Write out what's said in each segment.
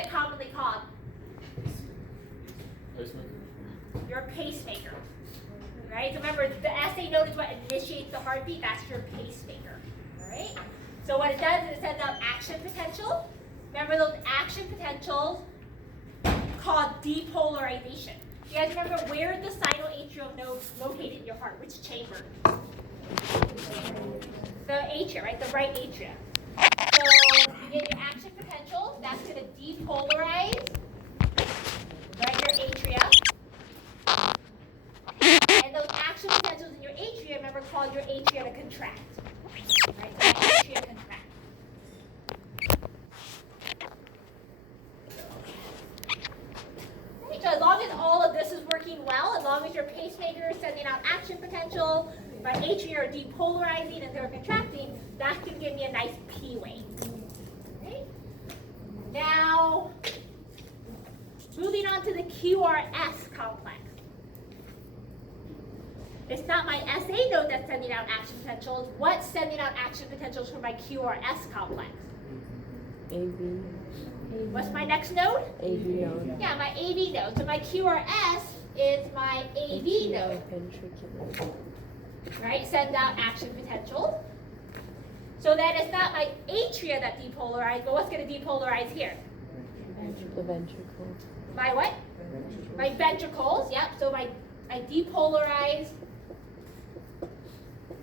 it commonly called? Pacemaker. Your pacemaker. Right? So remember, the SA node is what initiates the heartbeat. That's your pacemaker. All right? So what it does is it sends out action potential. Remember those action potentials called depolarization. You guys remember where is the sinoatrial node located in your heart? Which chamber? The atria, right? The right atria. So you get your action potential. That's going to depolarize, right, your atria. And those action potentials in your atria, remember, cause your atria to contract. Right? So your atria contract. So as long as all of this is working well, as long as your pacemaker is sending out action potential, my atria are depolarizing and they're contracting, that's going to give me a nice P wave. Okay? Now, moving on to the QRS complex. It's not my SA node that's sending out action potentials. What's sending out action potentials for my QRS complex? AV. What's my next node? AV node. Yeah, my AV node. So my QRS is my AV node. Ventricular. Right? Sends out action potential. So then it's not my atria that depolarize, but what's going to depolarize here? The ventricle. My what? My ventricles. Yep. So I depolarize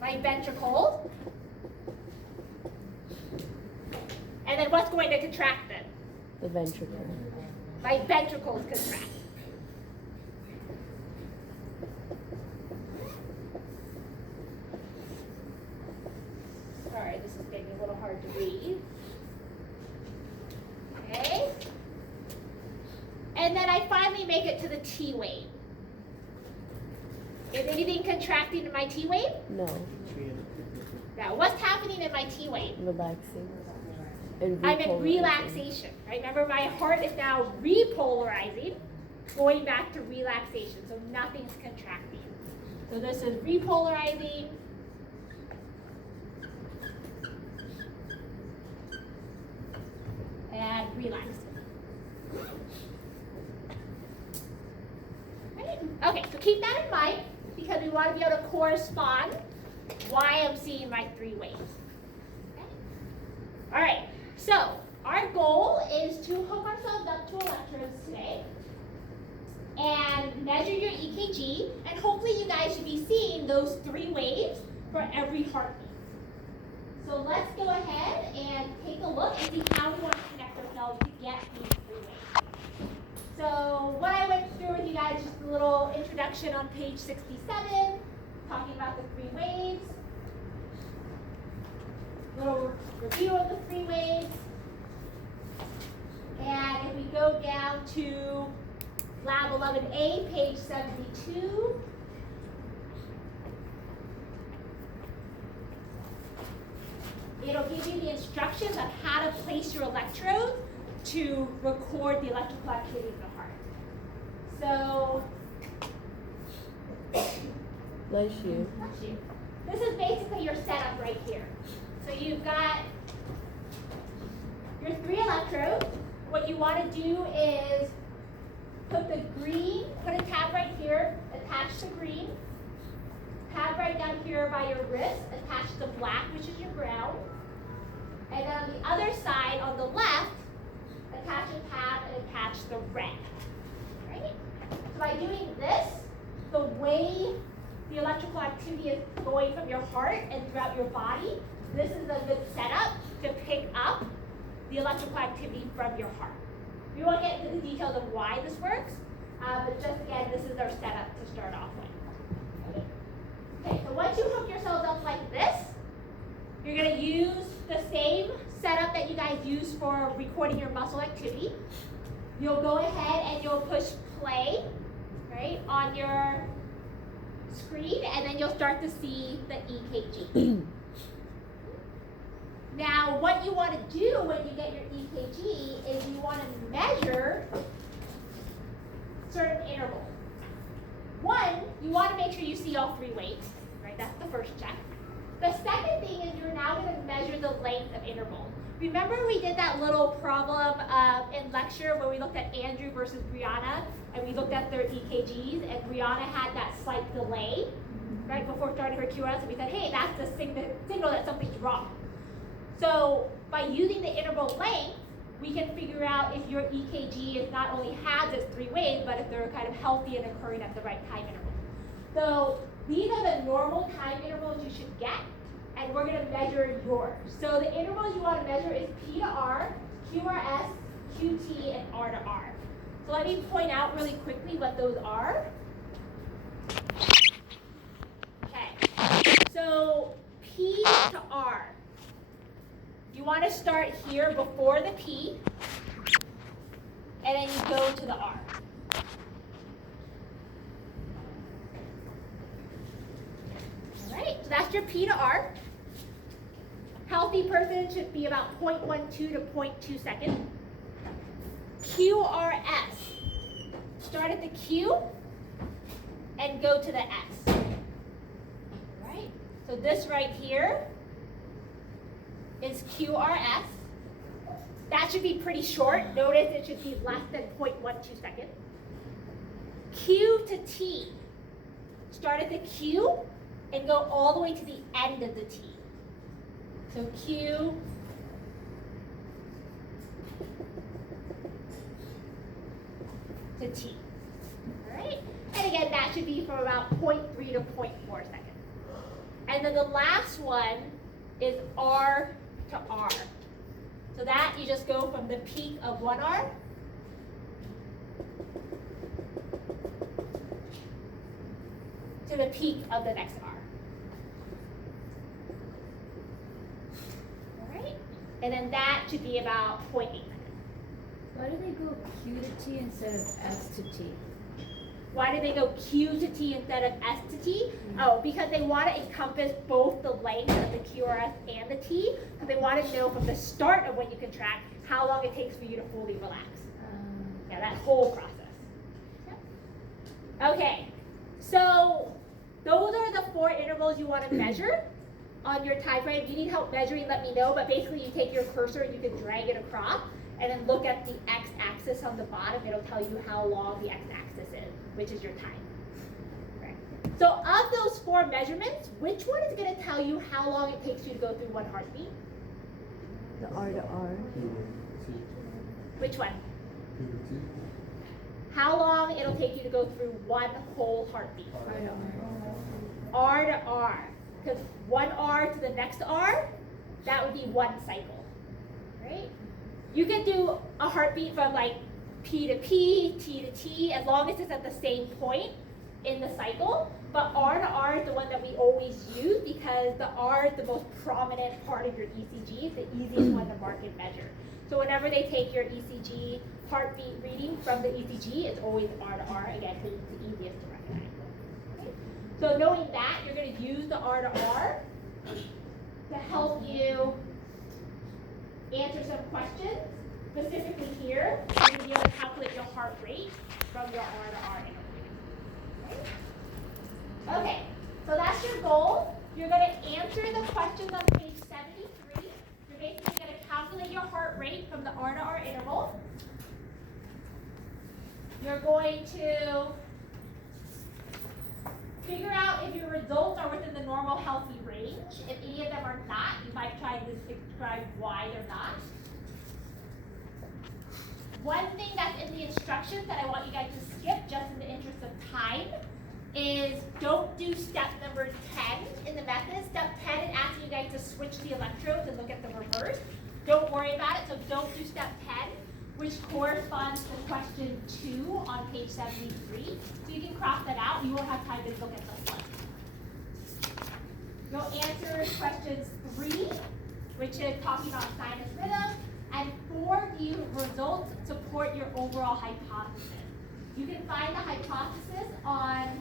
my ventricles. And then what's going to contract then? The ventricle. My ventricles contract. Sorry, this is getting a little hard to read. Okay. And then I finally make it to the T wave. Is anything contracting in my T wave? No. Now, what's happening in my T wave? Relaxing. And I'm in repolarizing. relaxation, right? Remember, my heart is now repolarizing, going back to relaxation, so nothing's contracting. So this is repolarizing. And relaxing. Right? Okay, so keep that in mind because we want to be able to correspond why I'm seeing my three waves. Okay? All right, so our goal is to hook ourselves up to electrodes today and measure your EKG, and hopefully you guys should be seeing those three waves for every heartbeat. So let's go ahead and take a look and see how we want to connect ourselves to get these three waves. So what I went through with you guys, just a little introduction on page 67, talking about the three waves. Little review of the three waves. And if we go down to Lab 11A, page 72. It'll give you the instructions on how to place your electrodes to record the electrical activity of the heart. So, Bless you. this is basically your setup right here. So you've got your three electrodes. What you want to do is put the green, put a tab right here, attach the green. Tab right down here by your wrist, attach the black, which is your ground. And then on the other side, on the left, attach a tab and attach the red. Right? So by doing this, the way the electrical activity is going from your heart and throughout your body, this is a good setup to pick up the electrical activity from your heart. We won't get into the details of why this works, but just again, this is our setup to start off with. Okay, so once you hook yourselves up like this, you're going to use the same setup that you guys use for recording your muscle activity. You'll go ahead and you'll push play, right, on your screen, and then you'll start to see the EKG. Now, what you want to do when you get your EKG is you want to measure certain intervals. One, you want to make sure you see all three waves, right? That's the first check. The second thing is you're now going to measure the length of interval. remember we did that little problem in lecture where we looked at Andrew versus Brianna, and we looked at their EKGs, and Brianna had that slight delay right before starting her QRS, and we said, hey, that's the signal that something's wrong. So by using the interval length, we can figure out if your EKG is not only has its 3 waves, but if they're kind of healthy and occurring at the right time interval. So these are the normal time intervals you should get, and we're going to measure yours. So the intervals you want to measure is P to R, QRS, QT, and R to R. So let me point out really quickly what those are. Okay, so P to R. You want to start here before the P, and then you go to the R. All right, so that's your P to R. Healthy person should be about 0.12 to 0.2 seconds. QRS. Start at the Q and go to the S. All right, so this right here is QRS. That should be pretty short. Notice it should be less than 0.12 seconds. Q to T. Start at the Q and go all the way to the end of the T. So Q to T. All right? And again, that should be from about 0.3 to 0.4 seconds. And then the last one is R to R. So that you just go from the peak of one R to the peak of the next R. All right? And then that should be about 0.8 seconds. Why do they go Q to T instead of S to T? Why do they go Q to T instead of S to T? Oh, because they want to encompass both the length of the QRS and the T, because they want to know from the start of when you contract how long it takes for you to fully relax. Yeah, that whole process. Yep. Okay, so those are the 4 intervals you want to measure on your time frame. If you need help measuring, let me know, but basically you take your cursor and you can drag it across, and then look at the x-axis on the bottom. It'll tell you how long the x-axis is, which is your time. Right. So of those 4 measurements, which one is going to tell you how long it takes you to go through one heartbeat? The R to R. Which one? How long it'll take you to go through one whole heartbeat? R to R. Because one R to the next R, that would be 1 cycle. Right? You can do a heartbeat from like P to P, T to T, as long as it's at the same point in the cycle. But R to R is the one that we always use because the R is the most prominent part of your ECG. It's the easiest one to mark and measure. So whenever they take your ECG heartbeat reading from the ECG, it's always R to R, again, because it's the easiest to recognize. Okay? So knowing that, you're going to use the R to R to help you answer some questions. Specifically here, you're going to be able to calculate your heart rate from your R to R interval. Okay? Okay, so that's your goal. You're going to answer the questions on page 73. You're basically going to calculate your heart rate from the R to R interval. You're going to figure out if your results are within the normal healthy range. If any of them are not, you might try to describe why they're not. One thing that's in the instructions that I want you guys to skip, just in the interest of time, is don't do step number 10 in the method. Step 10 is asking you guys to switch the electrodes and look at the reverse. Don't worry about it, so don't do step 10, which corresponds to question 2 on page 73. So you can cross that out. You won't have time to look at the slide. You'll answer questions 3, which is talking about sinus rhythm, and 4, do your results support your overall hypothesis? You can find the hypothesis on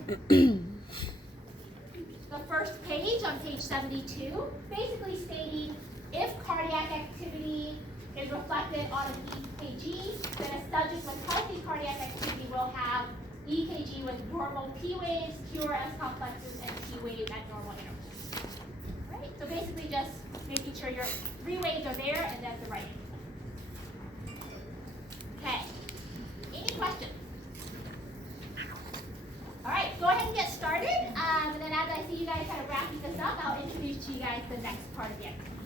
the first page, on page 72, basically stating if cardiac activity is reflected on an EKG, then a subject with healthy cardiac activity will have EKG with normal P waves, QRS complexes, and T waves at normal intervals. Right? So basically just making sure your 3 waves are there and then the right ankle. Okay. Any questions? All right, go ahead and get started. And then as I see you guys kind of wrapping this up, I'll introduce to you guys the next part of the exercise.